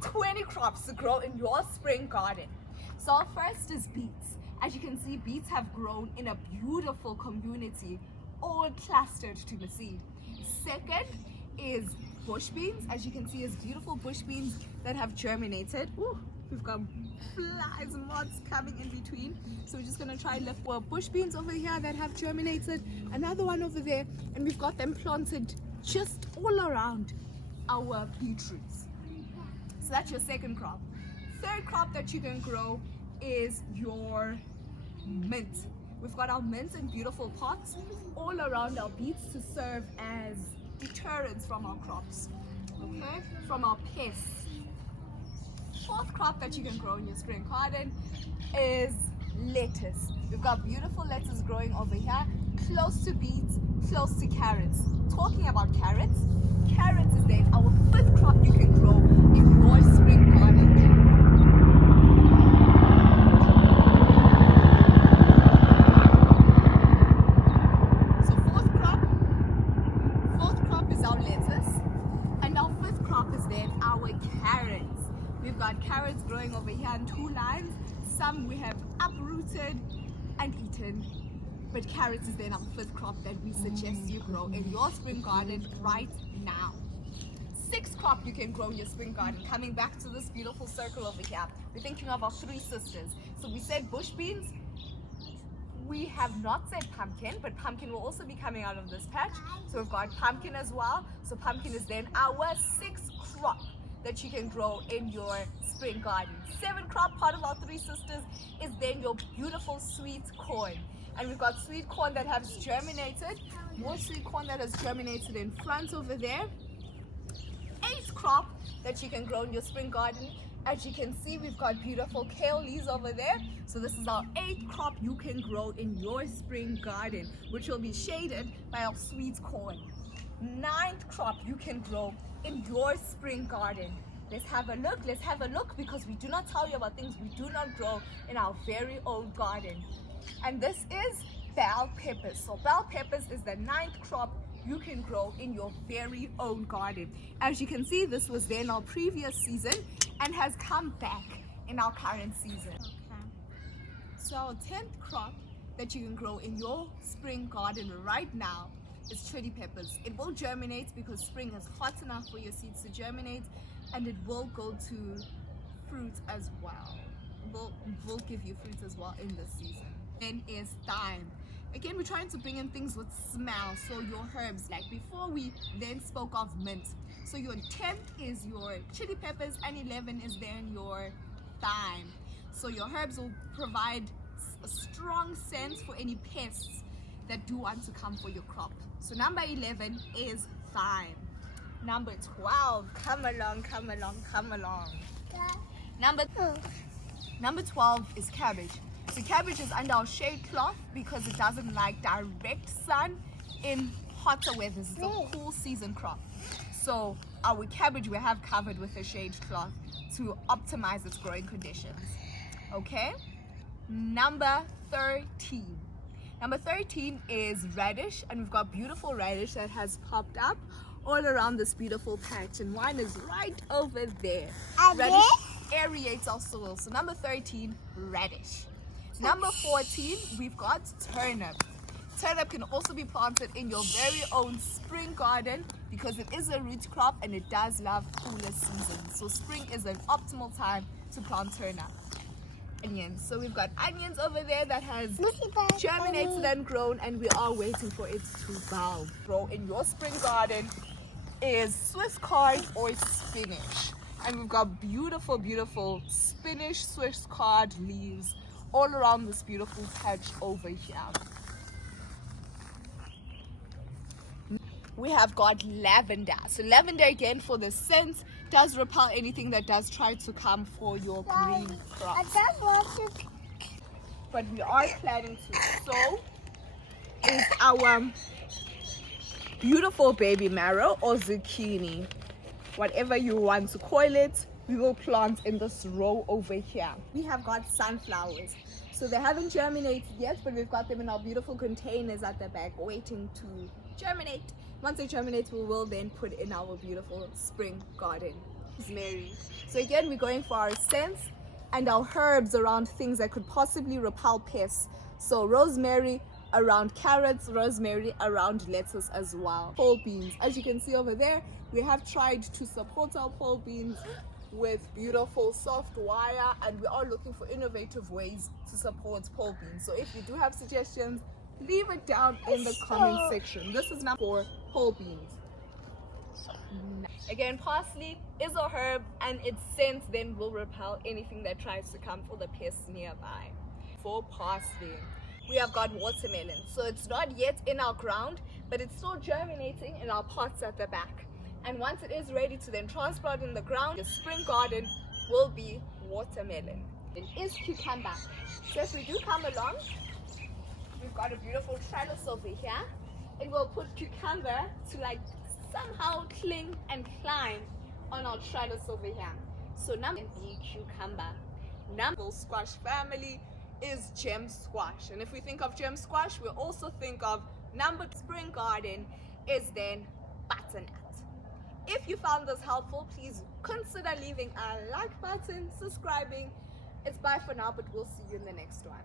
20 crops to grow in your spring garden. So our first is beets. As you can see, beets have grown in a beautiful community, all clustered to the seed. Second is bush beans. As you can see, it's beautiful bush beans that have germinated. Ooh, we've got flies and moths coming in between. So we're just gonna try and lift more bush beans over here that have germinated. Another one over there, and we've got them planted just all around our beetroots. So that's your second crop. Third crop that you can grow is your mint. We've got our mint in beautiful pots all around our beets to serve as deterrents from our crops, okay, from our pests. Fourth crop that you can grow in your spring garden is lettuce. We've got beautiful lettuce growing over here, close to beets, close to carrots. Talking about carrots, carrots is then our fifth crop you can grow in your spring garden. So fourth crop is our lettuce, and our fifth crop is then our carrots. We've got carrots growing over here in two lines. Some we have uprooted and eaten, but carrots is then our fifth crop that we suggest you grow in your spring garden right now. Sixth crop you can grow in your spring garden, coming back to this beautiful circle over here. We're thinking of our three sisters. So we said bush beans. We have not said pumpkin, but pumpkin will also be coming out of this patch. So we've got pumpkin as well. So pumpkin is then our sixth crop that you can grow in your spring garden. Seventh crop, part of our three sisters, is then your beautiful sweet corn. And we've got sweet corn that has germinated, more sweet corn that has germinated in front over there. Eighth crop that you can grow in your spring garden. As you can see, we've got beautiful kale leaves over there. So this is our eighth crop you can grow in your spring garden, which will be shaded by our sweet corn. Ninth crop you can grow in your spring garden. Let's have a look, because we do not tell you about things we do not grow in our very own garden. And this is bell peppers. So bell peppers is the ninth crop you can grow in your very own garden. As you can see, this was there in our previous season and has come back in our current season. Okay. So our 10th crop that you can grow in your spring garden right now is chili peppers. It will germinate because spring is hot enough for your seeds to germinate, and it will go to fruit as well. Will give you fruit as well in this season. Then is thyme. Again, we're trying to bring in things with smell, so your herbs, like before we then spoke of mint. So your 10th is your chili peppers, and 11 is then your thyme. So your herbs will provide a strong sense for any pests that do want to come for your crop. So number 11 is thyme. Number 12, come along. Number 12 is cabbage. So cabbage is under our shade cloth because it doesn't like direct sun in hotter weather. It's a cool season crop. So our cabbage we have covered with a shade cloth to optimize its growing conditions. Okay? Number 13. Number 13 is radish, and we've got beautiful radish that has popped up all around this beautiful patch, and one is right over there. Radish aerates our soil. So number 13, radish. Number 14, we've got turnip. Turnip can also be planted in your very own spring garden because it is a root crop and it does love cooler seasons. So spring is an optimal time to plant turnip. Onions. So we've got onions over there that has germinated and grown, and we are waiting for it to bulb. Grow in your spring garden is Swiss chard or spinach. And we've got beautiful spinach, Swiss chard leaves all around this beautiful patch over here. We have got lavender. So lavender, again, for the scent, does repel anything that does try to come for your green crops. But we are planning to sow is our beautiful baby marrow or zucchini, whatever you want to call it. We will plant in this row over here. We have got sunflowers. So they haven't germinated yet, but we've got them in our beautiful containers at the back waiting to germinate Once they germinate, we will then put in our beautiful spring garden. Rosemary. So again, we're going for our scents and our herbs around things that could possibly repel pests. So rosemary around carrots, rosemary around lettuce as well. Pole beans, as you can see over there, we have tried to support our pole beans with beautiful soft wire, and we are looking for innovative ways to support pole beans. So if you do have suggestions, leave it down in the comment section. This is number 4, pole beans. Again, parsley is a herb, and its scent then will repel anything that tries to come for the pests nearby. For parsley, we have got watermelon. So it's not yet in our ground, but it's still germinating in our pots at the back. And once it is ready to then transplant in the ground, the spring garden will be watermelon. It is cucumber. So if we do come along, we've got a beautiful trellis over here. It will put cucumber to like somehow cling and climb on our trellis over here. So number B, cucumber. Number squash family is gem squash, and if we think of gem squash, we also think of number spring garden is then butternut. If you found this helpful, please consider leaving a like button, subscribing. It's bye for now, but we'll see you in the next one.